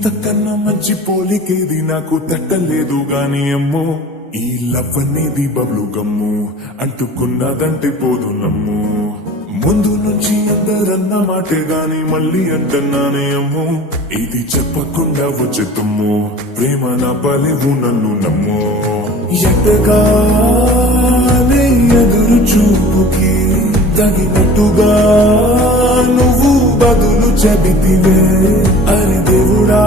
ఇంతకన్నా మంచి పోలికేది నాకు తట్టలేదు గాని అమ్మో ఈ లవ్ అనేది బబ్లు గమ్ము అంటుకున్నదంటే పోదు నమ్ము ముందు నుంచి అందరన్న మాటే గాని మళ్ళీ అంటున్నానే అమ్ము ఇది చెప్పకుండా వచ్చే తుమ్ము ప్రేమ నా పలేవు నన్ను నమ్ము ఎట్టగానే ఎదురు చూపుకి తగినట్టుగా నువ్వు బదులు చెబితివే అరే దేవుడా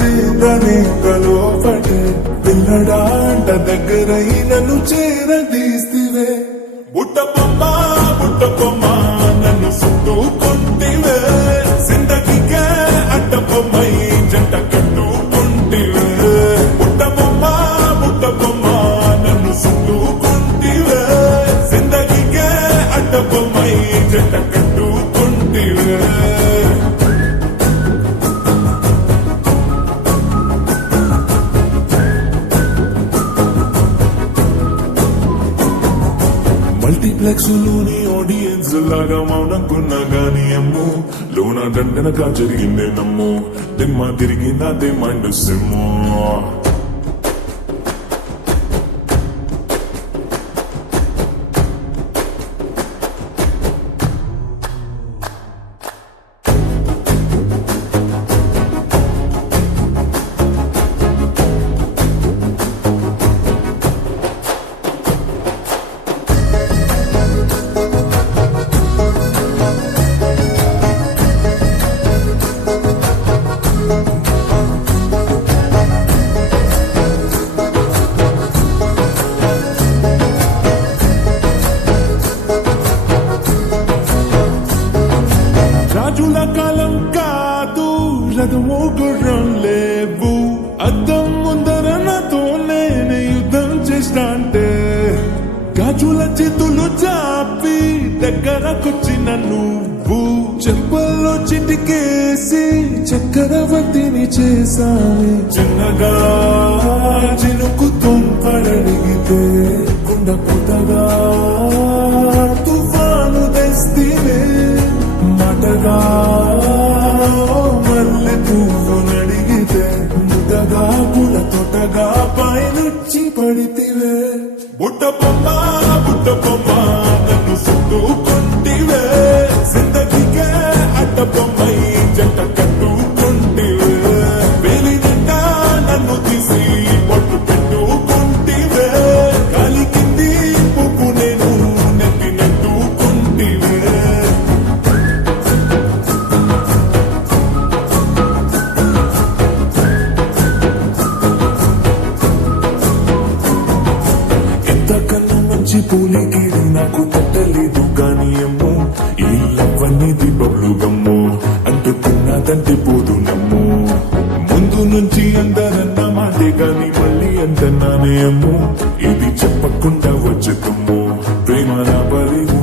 దేవనే కలో పటే పిల్లడాంట దగ్గరై నన్ను చేరదీస్తివే బుట్ట బొమ్మ నన్ను చుట్టుకుంటివే జిందగీకే అడ్డ బొమ్మై జంట కట్టుకుంటివే బుట్ట బొమ్మ నన్ను చుట్టుకుంటివే జిందగీకే అడ్డ బొమ్మై జంట కట్టుకుంటివే మల్టీప్లెక్స్ లోని ఆడియన్స్ లాగా మౌనంకున్నా గాని అమ్ము లోన దండనగా జరిగిందే నమ్ము దిమ్మ తిరిగిందే మైండ్ సిమ్ము రాజుల కాలం కాదు రథమో గుర్రం లేవు అద్దం ముందర నాతో నేను యుద్ధం చేస్తాంటే గాజుల చేతులు చాపి దగ్గరకొచ్చిన నువ్వు చెంపల్లో చిటికేసి చక్రవర్తిని చేసావి చిన్నగా చినుకు తుంపడడిగితే కుండ పుట్టగా తుఫాను తెస్తివే మాటగా మళ్ళీ పువ్వు నడిగితే ముద్దగా పుల తొటగా పైనుచ్చి పడితివే బుట్ట బొమ్మ నన్ను చుట్టుకుంటివే జిందగీకే అడ్డ బొమ్మై జంట కట్టుకుంటివే వేలి నిండా నన్ను తీసి పొట్టు పెట్టుకుంటివే గాలి కింది పువ్వు నేను నెట్టినట్టుకుంటివే ఎంతకన్నా మంచి పూలికేది నాకు తట్టలేదు గాని అమ్మో ఈ లవ్ అనేది బబ్లు గమ్ము అంటుకున్నదంటే పోదు నమ్ము ముందు నుంచి అందరన్న మాటే గాని మళ్ళీ అంటున్నానే అమ్ము ఇది చెప్పకుండా వచ్చే తుమ్ము ప్రేమ నా పలేవు